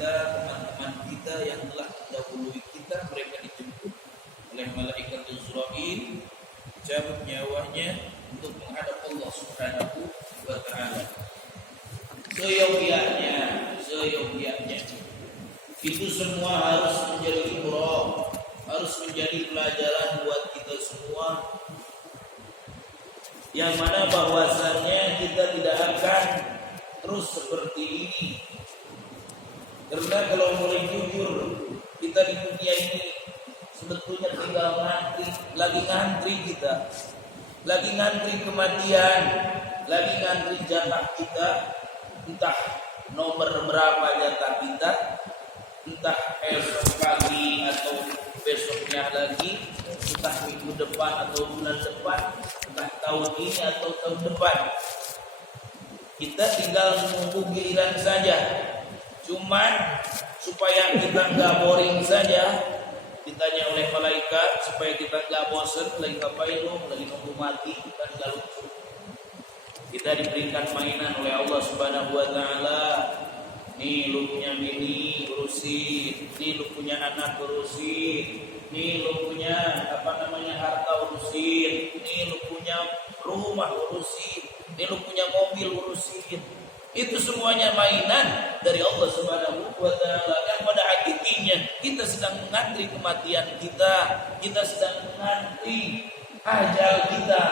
kita, teman-teman kita yang telah mendahului kita, mereka dijemput oleh malaikat Israil, cabut nyawanya untuk menghadap Allah Subhanahu wa taala. Seyogianya itu semua harus menjadi ibrah, harus menjadi pelajaran buat kita semua, yang mana bahwasannya kita tidak akan terus seperti ini. Karena kalau mulai jujur, kita di dunia ini sebetulnya tinggal ngantri kita, lagi ngantri kematian, lagi ngantri jatah kita, entah nomor berapa jatah kita, entah esok pagi atau besoknya lagi, entah minggu depan atau bulan depan, entah tahun ini atau tahun depan. Kita tinggal menunggu giliran saja. Cuman supaya kita nggak boring saja, ditanya oleh malaikat supaya kita nggak bosen, lagi ngapain lu, lagi nunggu mati, kita nggak lucu. Kita diberikan mainan oleh Allah Subhanahu wa taala. Nih lu punya bini, urusin. Nih lu punya anak, urusin. Nih lu punya harta, urusin. Nih lu punya rumah, urusin. Nih lu punya mobil, urusin. Itu semuanya mainan dari Allah Subhanahu wa taala, yang pada hakikatnya kita sedang mengantri kematian kita, kita sedang mengantri ajal kita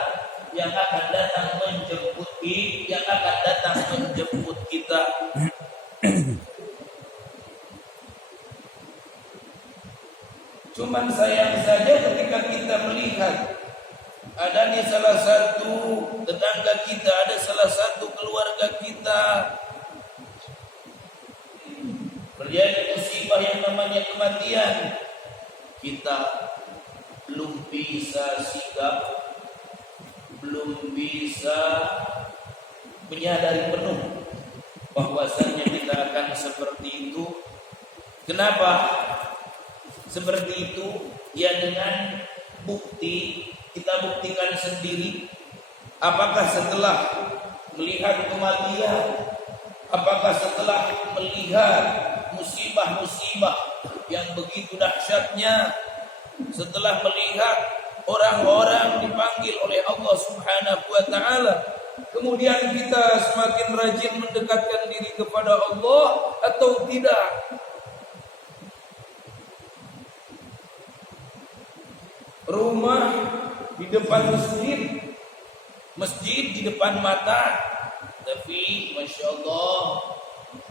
yang akan datang menjemput kita. Cuman sayang saja ketika kita melihat adanya salah satu tetangga kita, ada salah satu keluarga kita terjadi musibah yang namanya kematian, kita belum bisa sigap, belum bisa menyadari penuh bahwasannya kita akan seperti itu. Kenapa seperti itu? Ya dengan bukti, kita buktikan sendiri. Apakah setelah melihat kematian, apakah setelah melihat musibah-musibah yang begitu dahsyatnya, setelah melihat orang-orang dipanggil oleh Allah Subhanahu wa taala, kemudian kita semakin rajin mendekatkan diri kepada Allah atau tidak? Rumah di depan masjid di depan mata, tapi Masya Allah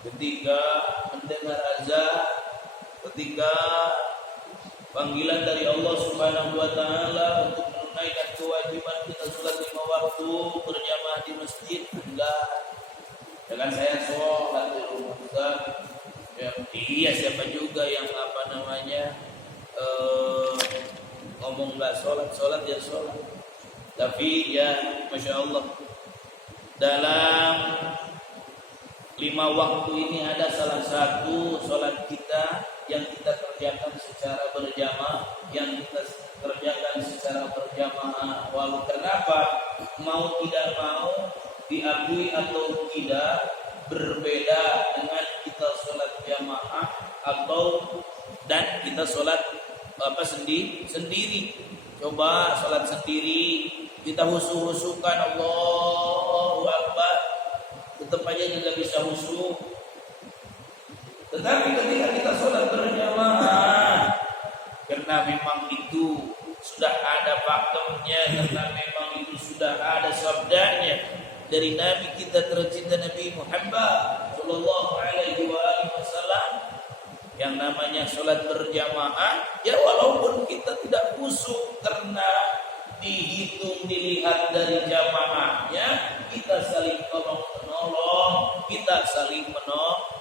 ketika mendengar azan, ketika panggilan dari Allah Subhanahu wa taala untuk menunaikan kewajiban kita salat 5 waktu berjamaah di masjid, enggak. Dengan saya sholat di rumah, ya, iya siapa juga yang ngomong enggak sholat ya sholat. Tapi ya Masya Allah, dalam 5 waktu ini ada salah satu sholat kita yang kita kerjakan secara berjamaah, Walau kenapa mau tidak mau, diakui atau tidak, berbeda dengan kita sholat jamaah dan kita sholat sendiri. Coba sholat sendiri, kita husu-husukan Allahu Akbar, tetap aja nggak bisa husu. Tetapi ketika kita sholat berjamaah, karena memang itu sudah ada pakemnya, karena memang itu sudah ada sabdanya dari Nabi kita tercinta Nabi Muhammad Sallallahu Alaihi Wasallam, yang namanya sholat berjamaah, ya walaupun kita tidak khusyuk karena dilihat dari jamaahnya, kita saling tolong-menolong, kita saling menopang.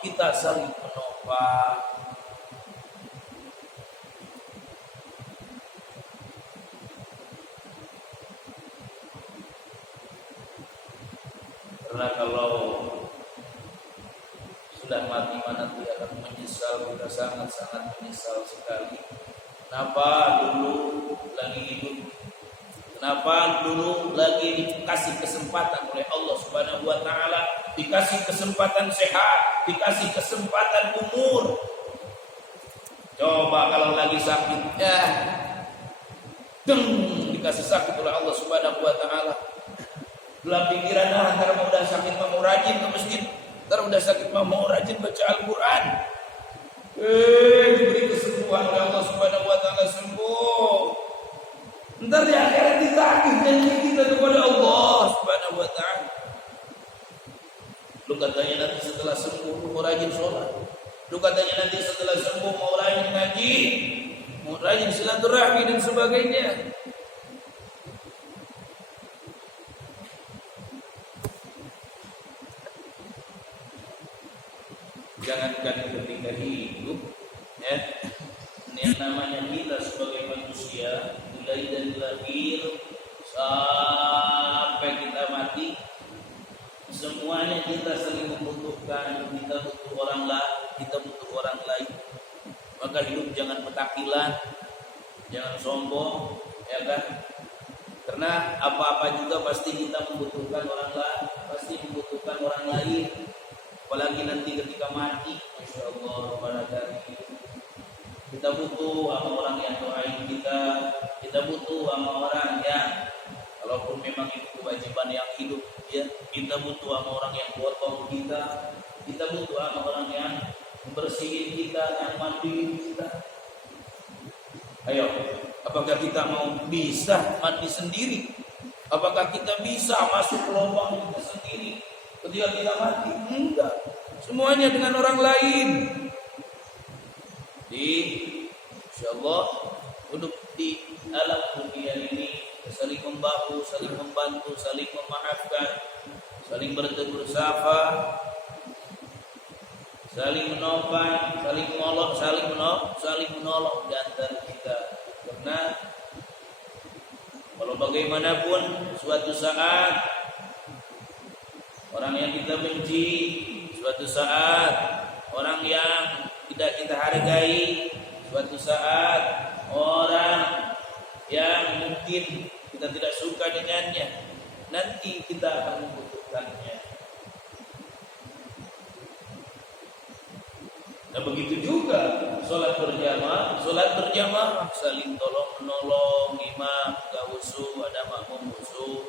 Karena kalau sudah mati nanti akan menyesal, kita sangat-sangat menyesal sekali. Kenapa dulu lagi hidup? Kenapa dulu lagi dikasih kesempatan oleh Allah Subhanahu wa taala, dikasih kesempatan sehat, dikasih kesempatan umur, Coba kalau lagi sakit, dikasih sakit oleh Allah Subhanahu wa taala. Dalam pikiran ntar mau udah sakit mau rajin ke masjid, ntar udah sakit mau rajin baca Al-Qur'an. Diberi kesembuhan oleh Allah Subhanahu wa taala, sembuh. Ntar di akhirat ditagih janji kita kepada Allah Subhanahu wa taala. Lu katanya nanti setelah sembuh mau rajin sholat. Lu katanya nanti setelah sembuh mau rajin ngaji, mau rajin silaturahmi dan sebagainya. Jangankan ketika hidup, yang namanya kita sebagai manusia, mulai dari lahir sampai kita mati, semuanya kita saling membutuhkan. Kita butuh orang lain, kita butuh orang lain. Maka hidup jangan petakilan, jangan sombong, ya kan? Karena apa-apa juga pasti kita membutuhkan orang lain, pasti membutuhkan orang lain. Apalagi nanti ketika mati, Masya Allah, barakatuh. Kita butuh sama orang yang doain kita butuh sama orang yang, kalaupun memang itu kewajiban yang hidup, ya, kita butuh sama orang yang potong kita butuh sama orang yang membersihin kita, yang mandiin kita. Ayo, apakah kita mau bisa mandi sendiri? Apakah kita bisa masuk ke lubang kita sendiri ketika kita mati? Enggak. Semuanya dengan orang lain. Insyaallah hidup di alam dunia ini saling membahu, saling membantu, saling memaafkan, saling bertegur sapa, saling menopang, saling menolong di antara kita. Karena kalau bagaimanapun suatu saat orang yang kita benci, suatu saat orang yang tidak kita hargai, suatu saat orang yang mungkin kita tidak suka dengannya, nanti kita akan membutuhkannya. Nah begitu juga sholat berjamaah saling tolong menolong. Imam gak wusu, ada makmum wusu.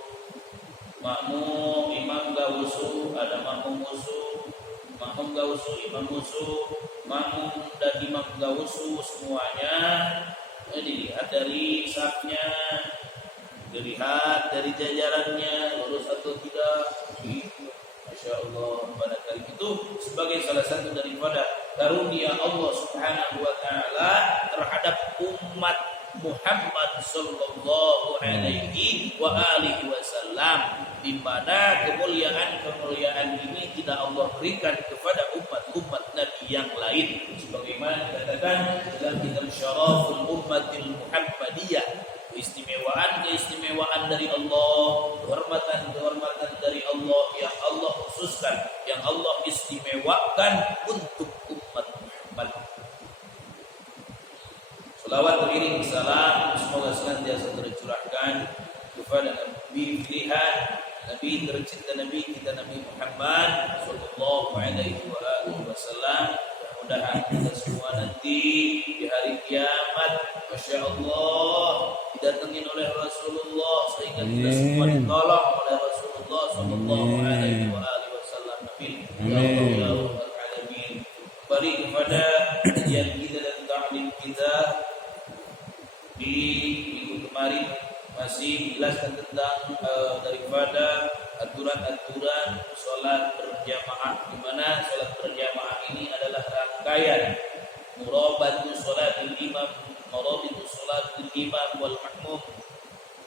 Imam gak wusu, ada makmum wusu. Makmum gak wusu, imam wusu. Makmum dan imam gak wusu, semuanya dilihat dari safnya, dilihat dari jajarannya, lurus atau tidak. Masya Allah, pada kali itu sebagai salah satu daripada karunia Allah Subhanahu wa taala terhadap umat Muhammad sallallahu alaihi wa alihi wasallam, di mana kemuliaan ini tidak Allah berikan kepada umat-umat Nabi yang lain, sebagaimana dikatakan dalam kitab Syaraful Ummatil Muhammadiyah, keistimewaan dari Allah, kehormatan dari Allah yang Allah khususkan, yang Allah istimewakan untuk umat Muhammad. Salawat beriring salam semoga senantiasa tercurahkan kepada Nabi pilihan, Nabi tercinta, Nabi kita, Nabi Muhammad sallallahu alaihi wasallam. Mudah-mudahan kita semua nanti di hari kiamat, Masya Allah, didatengin oleh Rasulullah sehingga kita semua ditolong oleh Rasulullah sallallahu alaihi wasallam. Amin. Ya Allah ya Rabbal alamin. Kembali kepada kajian kita dan ta'lim kita di minggu kemarin masih menjelaskan tentang daripada aturan-aturan sholat berjamaah, di mana sholat berjamaah ini adalah rangkaian murabitu sholatul imam wal makmum,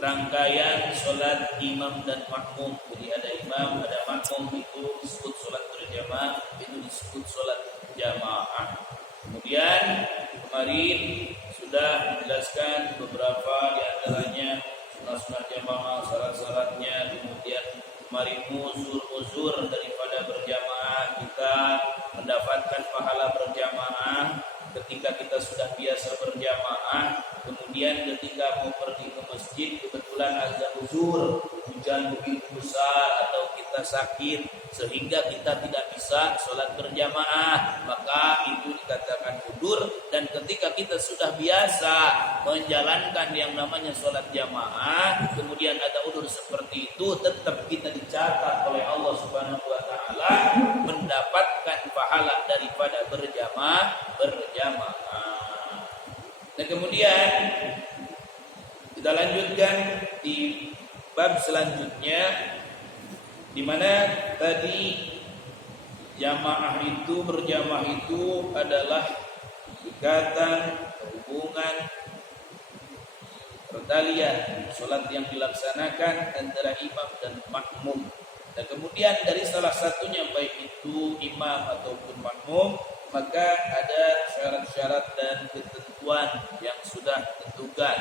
rangkaian sholat imam dan makmum. Jadi ada imam, ada makmum, itu disebut sholat berjamaah, itu disebut sholat jamaah. Kemudian kemarin sudah menjelaskan beberapa di antaranya sunat-sunat jamaah, syarat-syaratnya. Kemudian kemarin uzur daripada berjamaah, kita mendapatkan pahala berjamaah ketika kita sudah biasa berjamaah. Kemudian ketika mau pergi ke masjid, kebetulan ada uzur, hujan begitu besar atau kita sakit sehingga kita tidak bisa sholat berjamaah, maka itu dikatakan udur. Dan ketika kita sudah biasa menjalankan yang namanya sholat jamaah, kemudian ada udzur seperti itu, tetap kita dicatat oleh Allah Subhanahu wa taala mendapatkan pahala daripada berjamaah. Dan kemudian kita lanjutkan di bab selanjutnya, di mana tadi berjamaah itu adalah ikatan, hubungan, pertalian, sholat yang dilaksanakan antara imam dan makmum. Dan kemudian dari salah satunya baik itu imam ataupun makmum, maka ada syarat-syarat dan ketentuan yang sudah ditentukan.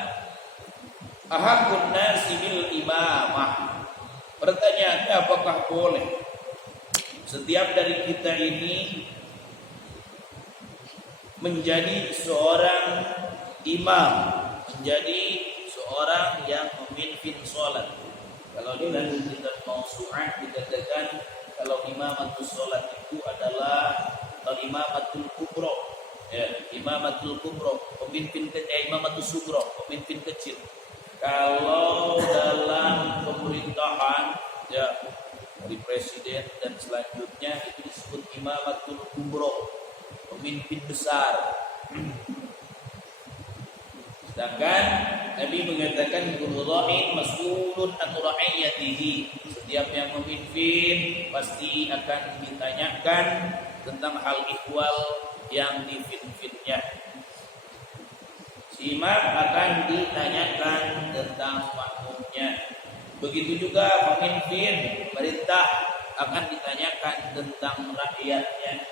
Ahakun nasi bil imamah. Pertanyaannya, apakah boleh setiap dari kita ini menjadi seorang imam, menjadi seorang yang memimpin sholat? Kalau di dalam kitab Mausu'ah dikatakan kalau imamatul sholat itu adalah imamatul kubro, ya, imamatul kubro, imamatul sugro, pemimpin kecil. Kalau dalam pemerintahan, ya, dari presiden dan selanjutnya itu disebut imamatul kubro, pemimpin besar. Sedangkan Nabi mengatakan kullu ra'in mas'ulun an ra'iyatihi, setiap yang memimpin pasti akan ditanyakan tentang hal ihwal yang dipimpinnya. Si imam akan ditanyakan tentang makmumnya. Begitu juga pemimpin pemerintah akan ditanyakan tentang rakyatnya.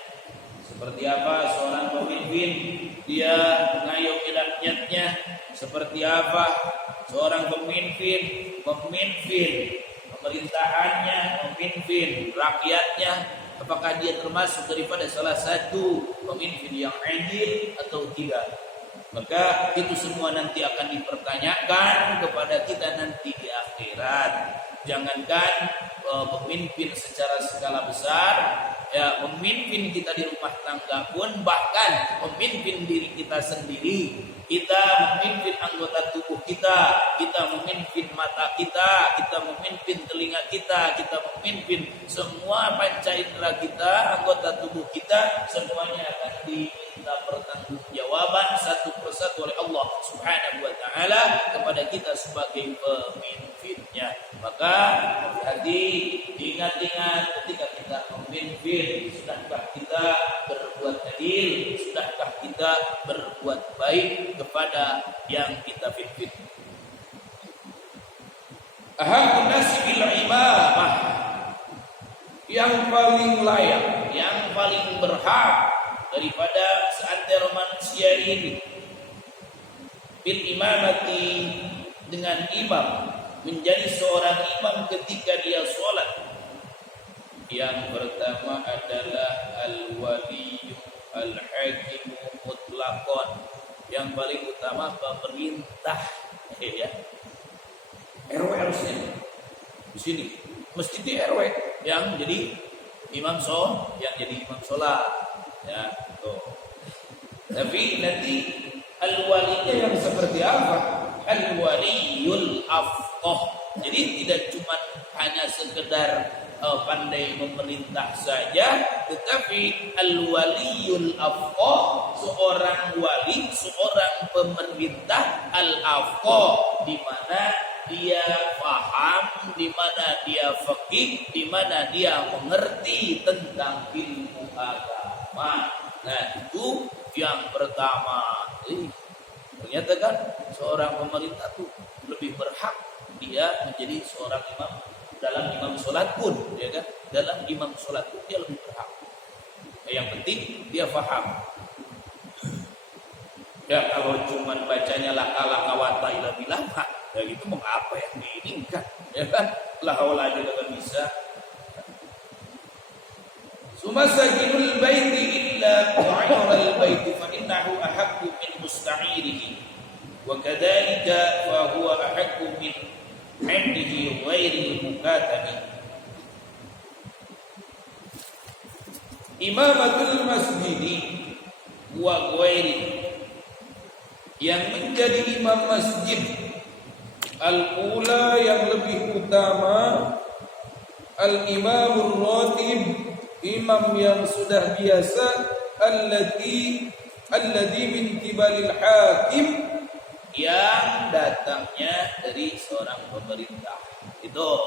Seperti apa seorang pemimpin, dia mengayomi rakyatnya. Seperti apa seorang pemimpin pemerintahannya, memimpin rakyatnya. Apakah dia termasuk daripada salah satu pemimpin yang adil atau tidak? Maka itu semua nanti akan dipertanyakan kepada kita nanti di akhirat. Jangankan pemimpin secara skala besar, ya, memimpin kita di rumah tangga pun, bahkan memimpin diri kita sendiri. Kita memimpin anggota tubuh kita memimpin mata kita memimpin telinga kita memimpin semua panca indera kita, anggota tubuh kita, semuanya akan diminta pertanggungjawaban satu persatu oleh Allah Subhanahu wa taala kepada kita sebagai pemimpinnya. Maka hati ingat-ingat ketika kita memimpin, sudahkah kita berbuat adil, sudahkah kita berbuat baik kepada yang kita pimpin. Ahamun nasi bil imamah, yang paling layak, yang paling berhak daripada seantero manusia ini bil imamati, dengan imam, menjadi seorang imam ketika dia sholat. Yang pertama adalah al-waliyu al-hakimu mutlaqan, yang paling utama pemerintah, ya. RW harusnya di sini, mesti di RW yang jadi imam sholat, ya. Tuh. Tapi nanti al-walinya yang seperti apa? Al-waliyul afqah. Jadi tidak cuma hanya sekedar pandai memerintah saja, tetapi al-waliyul afqah, seorang wali, seorang pemerintah al-afqah, di mana dia paham, di mana dia faqih, di mana dia mengerti tentang ilmu agama. Nah, itu yang pertama. Ternyata kan seorang pemerintah tuh lebih berhak dia menjadi seorang imam. Dalam imam sholat pun, ya kan? Dalam imam sholat pun dia lebih berhak. Yang penting dia faham. Ya, kalau cuma bacanya laka-laka wa ta'ila bilah, ya gitu mengapa yang diinginkan, ya kan? La haula aja enggak bisa. Sumasakinul baiti illa ta'ira baiti fa innahu ahaqqu min musta'irihi wa kadzalika fa huwa ahaqqu min indihi ghairi mukatabi. Imamatul masjidi wa ghairi, yang menjadi imam masjid. Al-ula yang lebih utama, al-imamur ratib, imam yang sudah biasa, alladhi min kibalil hakim, yang datangnya dari seorang pemerintah. Itu.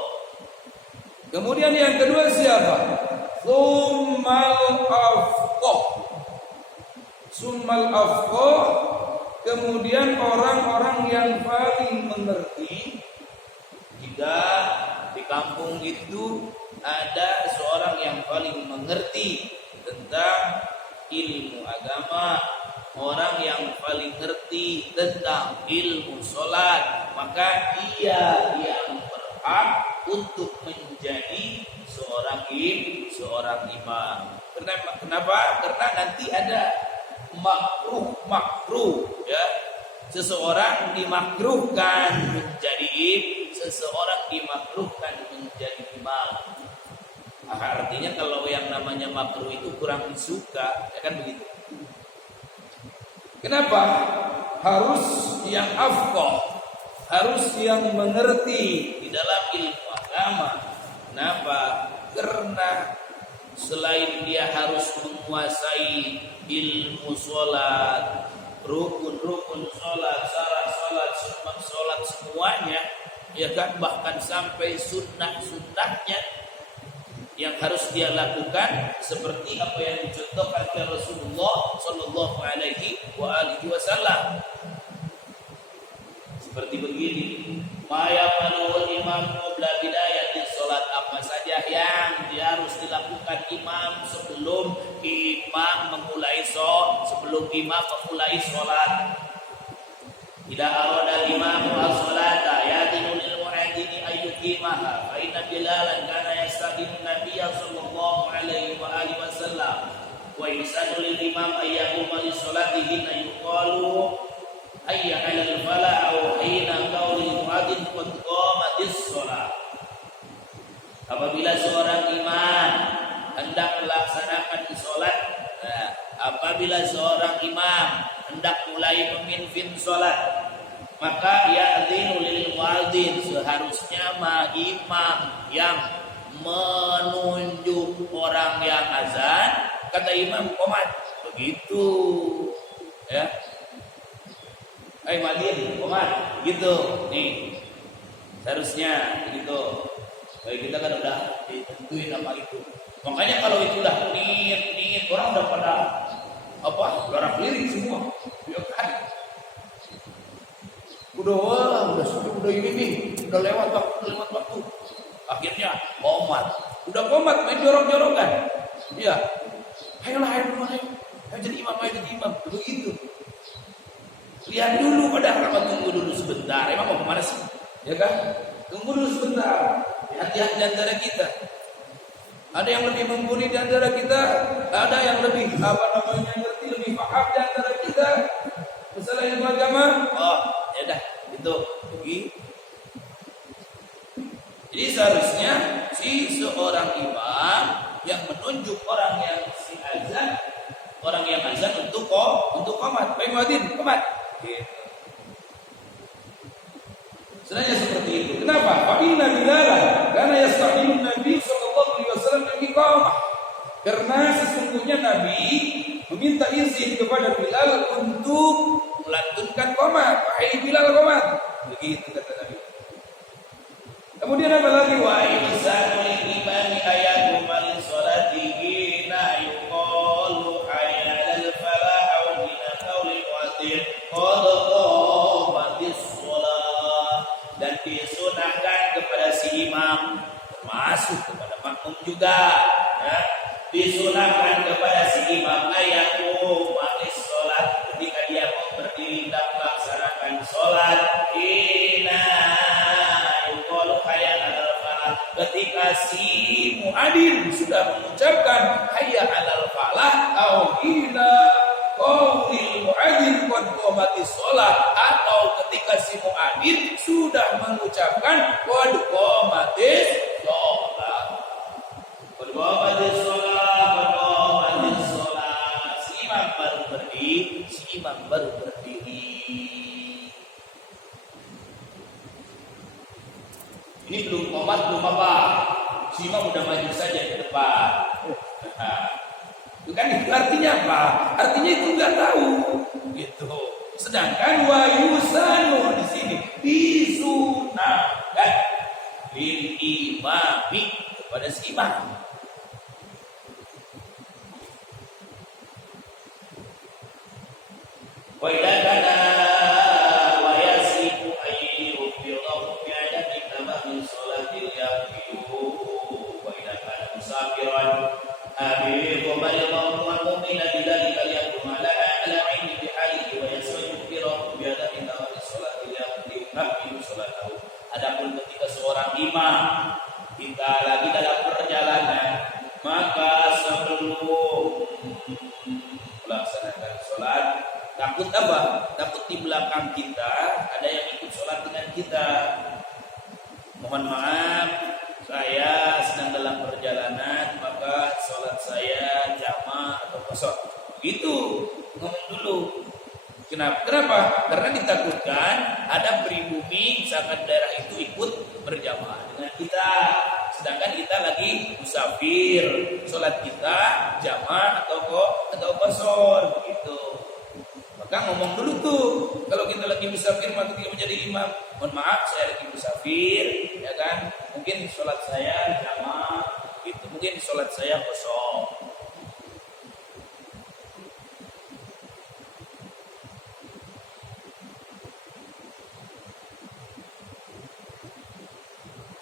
Kemudian yang kedua siapa? Summal afqah, kemudian orang-orang yang paling mengerti. Jika di kampung itu ada seorang yang paling mengerti tentang ilmu agama, orang yang paling mengerti tentang ilmu sholat, maka dia yang berhak untuk menjadi seorang imam. Kenapa? Karena nanti ada makruh ya. Seseorang dimakruhkan menjadi imam. Artinya kalau yang namanya makruh itu kurang disuka, ya kan begitu. Kenapa? Harus yang afqah, harus yang mengerti Di dalam ilmu agama. Kenapa? Karena selain dia harus menguasai ilmu sholat, rukun-rukun sholat, syarat sholat, sunnah sholat semuanya, ya kan, bahkan sampai sunnah-sunnahnya yang harus dia lakukan seperti apa yang dicontohkan oleh Rasulullah Shallallahu Alaihi Wasallam. Seperti begini, maya manuul imam qabla bidayati sholat, apa saja yang dia harus dilakukan imam sebelum imam memulai sholat. Tidak arada imam as-salata yadinu lil mu'adzini ayyuqimaha fa inna bilalan kana yastaqim nabiyya sallallahu alaihi wasallam wa yusanu lil imam ayyaquma li salatihi ayyuqalu hayya 'alal falah aw hina qauli mu'adzin qad qamatis shalah. Apabila seorang imam hendak melaksanakan salat, apabila seorang imam hendak mulai memimpin salat, maka ya'dzinu lil muadzin, seharusnya imam yang menunjuk orang yang azan, kata imam qomat, begitu ya. Hai muadzin qomat, gitu nih, seharusnya begitu. Baik, kita kan udah ditentuin nama itu. Makanya kalau itu udah niat orang udah pada garap lirik semua, ya kan? Udah ini nih, udah lewat waktu. Akhirnya udah komat main jorok-jorokan. Iya. Ayo jadi imam. Begitu. Lihat dulu, padahal tunggu dulu sebentar. Emang mau kemana sih? Ya kan? Tunggu dulu sebentar. Hati-hati di antara kita. Ada yang lebih mumpuni di antara kita, ada yang lebih ngerti, lebih paham di antara kita masalah ilmu agama. Ya udah, itu. Jadi seharusnya seorang imam yang menunjuk orang yang azan untuk qomat. Baik muadzin, qomat. Gitu. Sebenarnya seperti itu. Kenapa? Fa inna bilalan karena yasta'inu Nabi sallallahu alaihi wasallam iqamah. Karena sesungguhnya Nabi meminta izin kepada Bilal untuk melantunkan qomat. Wahai Bilal, qomat. Begitu kata Nabi. Kemudian apa lagi? Wa insan lil imami ayatu mal salatihi la yuqalu hayya al falah aw min qauli muadzin qad qamatis shalah. Dan disunahkan kepada si imam, termasuk kepada makmum juga, ya, disunahkan kepada si imam ayatu manis sholat, ketika dia mau berdiri dan melaksanakan sholat, ketika si muadzin sudah mengucapkan hayya 'alal falah atau ila qaulil muadzin qad qamatis shalah, atau ketika si muadzin sudah mengucapkan qad qamatis shalah. Qad qamatis shalah, qad qamatis shalah. Si imam baru berdiri, si imam baru berdiri. Ini belum qomat, belum apa. Si imam udah maju saja ke depan. Itu kan itu artinya apa? Artinya itu nggak tahu, gitu. Sedangkan wayusanu di sini disunahkan lil imami kepada si imam. Wa idza kana wa yasifu ayyu fi rabbi adami tamami salatil yaqiyu wa idza kana musafiran abi qamal mu'mina bidzalika yakun ala ilmi bi halihi wa yasifu fi rabbi adami tamami salatil yaqiyu nabi sallallahu. Adapun ketika seorang imam kita lagi dalam perjalanan, maka sebelum melaksanakan sholat, takut apa? Takut di belakang kita ada yang ikut sholat dengan kita. Mohon maaf, saya sedang dalam perjalanan, maka sholat saya jamaah atau qasar. Itu ngomong dulu. Kenapa? Karena ditakutkan ada pribumi misalkan daerah itu ikut berjamaah dengan kita, sedangkan kita lagi musafir, sholat kita jamaah atau qasar gitu. Maka ngomong dulu tuh, kalau kita lagi musafir maka kita menjadi imam. Mohon maaf, saya lagi musafir, ya kan? Mungkin sholat saya jamaah, gitu. Mungkin sholat saya qasar.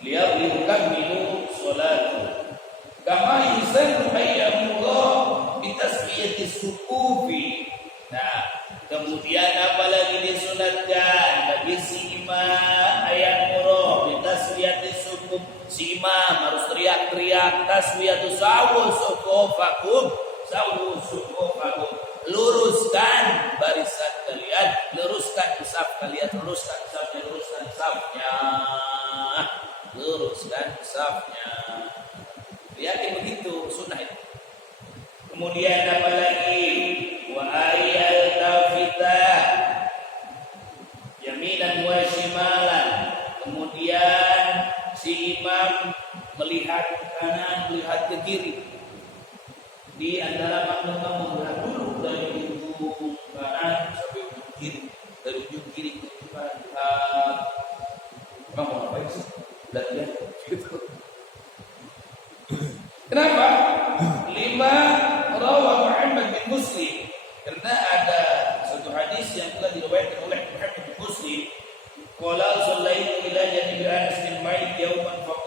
liyukamilu sholatu kama yusannu ayyamullah bitasmiyati sukufi. Nah, kemudian apalagi disunatkan bagi si imam ayat murah bitasmiyati sukuf. Si imam harus teriak-teriak tasmiyatu sawu sukufakum, luruskan barisan kalian, luruskan saf kalian, luruskan safnya, luruskan safnya. Yakin begitu sunnah itu. Kemudian apa lagi? Wa ayal tafita yaminan wa shimalan. Kemudian si imam melihat ke kanan, melihat ke kiri. Di antara makmum melihat dulu dari ujung kanan sampai ujung kiri, dari ujung kiri ke ujung kanan. Kamu ngapain sih? Lihat gitu. Kenapa? 5 rawa Muhammad bin Muslim. Karena ada satu hadis yang telah diriwayatkan oleh Muhammad bin Muslim. Qala sallaitu ila janibi Anas bin Malik yawman